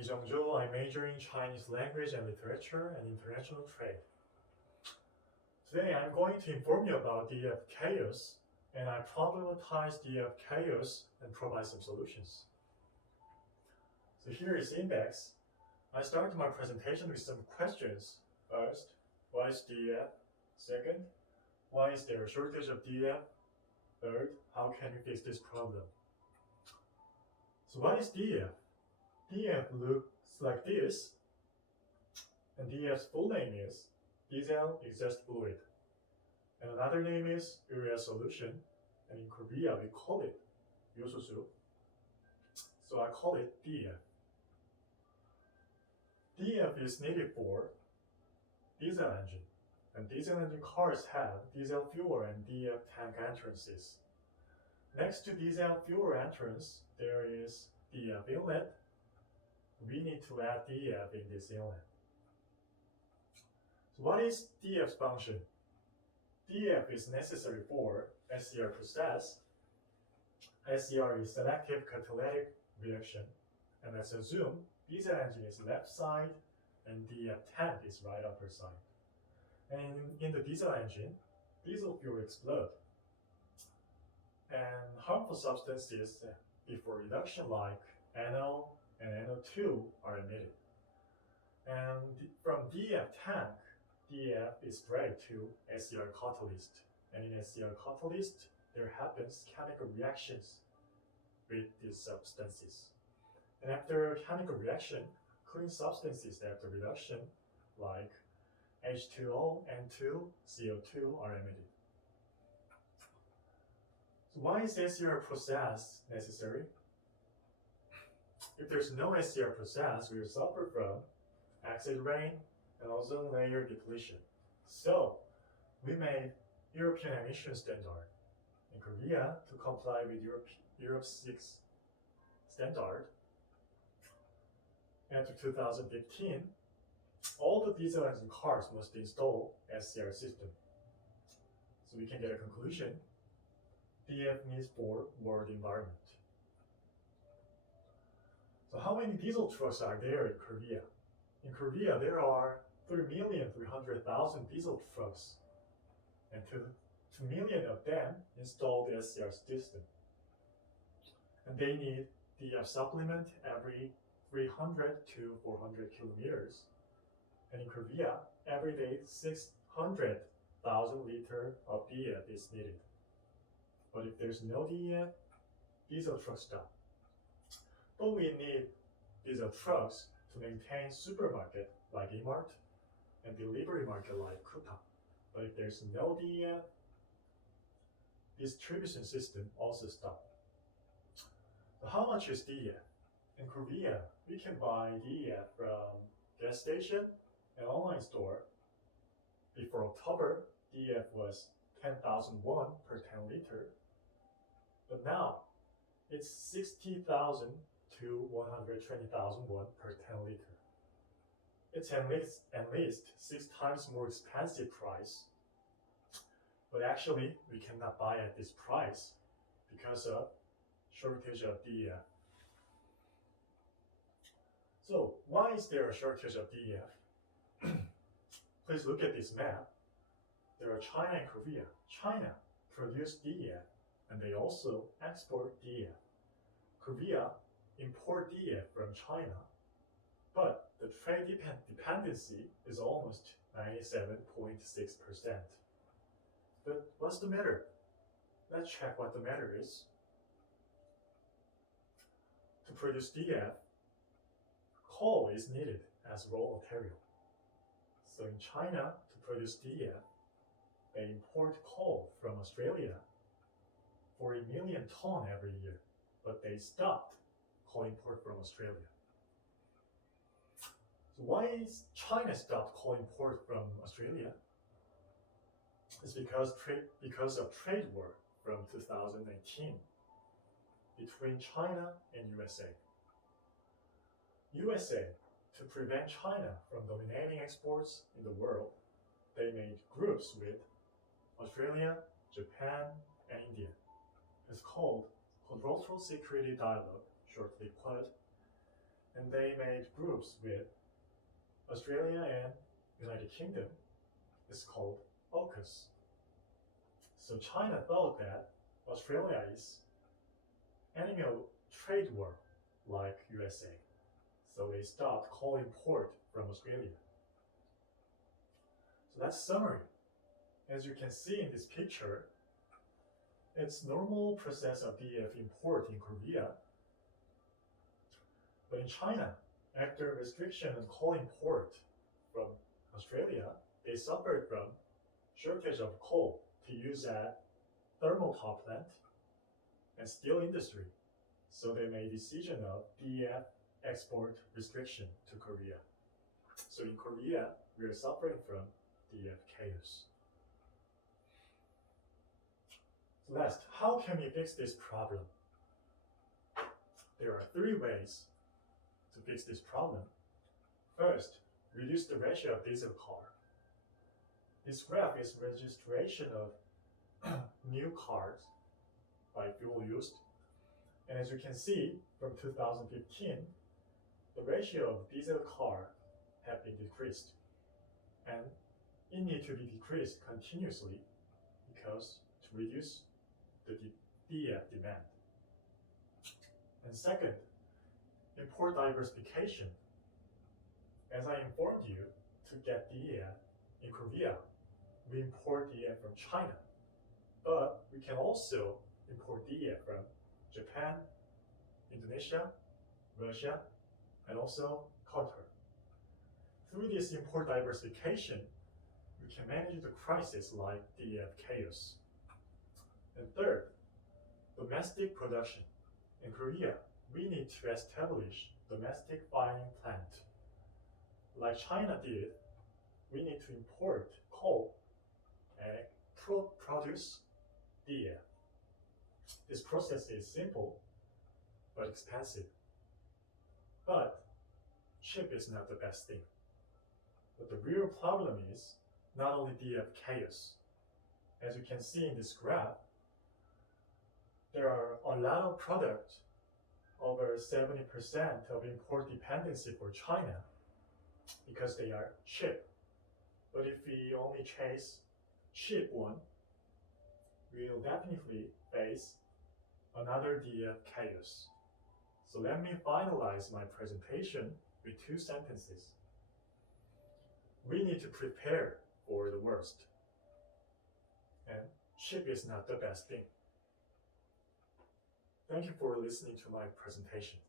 이정조. I major in Chinese language and literature and international trade. Today I'm going to inform you about DF chaos, and I problematize DF chaos and provide some solutions. So here is index. I start my presentation with some questions. First, what is DF? Second, why is there a shortage of DF? Third, how can you fix this problem? So what is DF? DF looks like this, and DF's full name is diesel exhaust fluid, and another name is urea solution, and in Korea we call it 요소수. So I call it DF. DF is needed for diesel engine, and diesel engine cars have diesel fuel and DF tank entrances. Next to diesel fuel entrance, there is DF inlet. We need to add DF in this inlet. So what is DF's function? DF is necessary for SCR process. SCR is selective catalytic reaction, and let's assume diesel engine is left side and DF tank is right upper side. And in the diesel engine, diesel fuel explodes, and harmful substances before reduction like NO and NO2 are emitted. And from DF tank, DF is spread to SCR catalyst. And in SCR catalyst, there happens chemical reactions with these substances. And after chemical reaction, clean substances after reduction like H2O, N2, CO2 are emitted. So why is SCR process necessary? If there's no SCR process, we will suffer from acid rain and ozone layer depletion. So we made European emission standard in Korea to comply with Europe 6 standard. After 2015, all the diesel engine cars must install SCR system. So we can get a conclusion. DF needs for world environment. So how many diesel trucks are there in Korea? In Korea, there are 3,300,000 diesel trucks, and 2 million of them install the SCR system. And they need DF supplement every 300 to 400 kilometers. And in Korea, every day 600,000 liters of DF is needed. But if there's no DF, diesel trucks stop. But we need diesel trucks to maintain supermarket like E-Mart and delivery market like Coupang. But if there's no DF, distribution system also stop. So how much is DF? In Korea, we can buy DF from gas station and online store. Before October, DF was 10,000 won per 10 liter. But now, it's 60,000 to 120,000 won per 10 liter. It's at least 6 times more expensive price. But actually, we cannot buy at this price because of shortage of DF. So why is there a shortage of DF? Please look at this map. There are China and Korea. China produce DF and they also export DF. Korea import DF from China, but the trade dependency is almost 97.6%. But what's the matter? Let's check what the matter is. To produce DF, coal is needed as raw material. So in China, to produce DF, they import coal from Australia, 40 million tons every year, but they stopped coal import from Australia. So why is China stopped coal import from Australia? It's because of trade war from 2019 between China and USA. USA, to prevent China from dominating exports in the world, they made groups with Australia, Japan, and India. It's called Quadrilateral Security Dialogue, shortly put. And and they made groups with Australia and United Kingdom. It's called AUKUS. So China thought that Australia is ending a trade war like USA. So they stopped calling port from Australia. So that's summary. As you can see in this picture, it's normal process of DF import in Korea. But in China, after restriction on calling port from Australia, they suffered from shortage of coal to use at thermal power plant and steel industry. So they made decision of DF export restriction to Korea. So in Korea, we are suffering from DF chaos. Last, how can we fix this problem? There are 3 ways to fix this problem. First, reduce the ratio of diesel car. This graph is registration of new cars by fuel used. And as you can see, from 2015, the ratio of diesel car have been decreased. And it needs to be decreased continuously because to reduce the DF demand. And second, import diversification. As I informed you, to get DF in Korea, we import DF from China. But we can also import DF from Japan, Indonesia, Russia, and also Qatar. Through this import diversification, we can manage the crisis like DF chaos. And third, domestic production. In Korea, we need to establish domestic firing plant. Like China did, we need to import coal and produce DF. This process is simple but expensive. But cheap is not the best thing. But the real problem is not only DF chaos. As you can see in this graph, there are a lot of products, over 70% of import dependency for China because they are cheap. But if we only chase cheap one, we will definitely face another DF chaos. So let me finalize my presentation with 2 sentences. We need to prepare for the worst. And cheap is not the best thing. Thank you for listening to my presentation.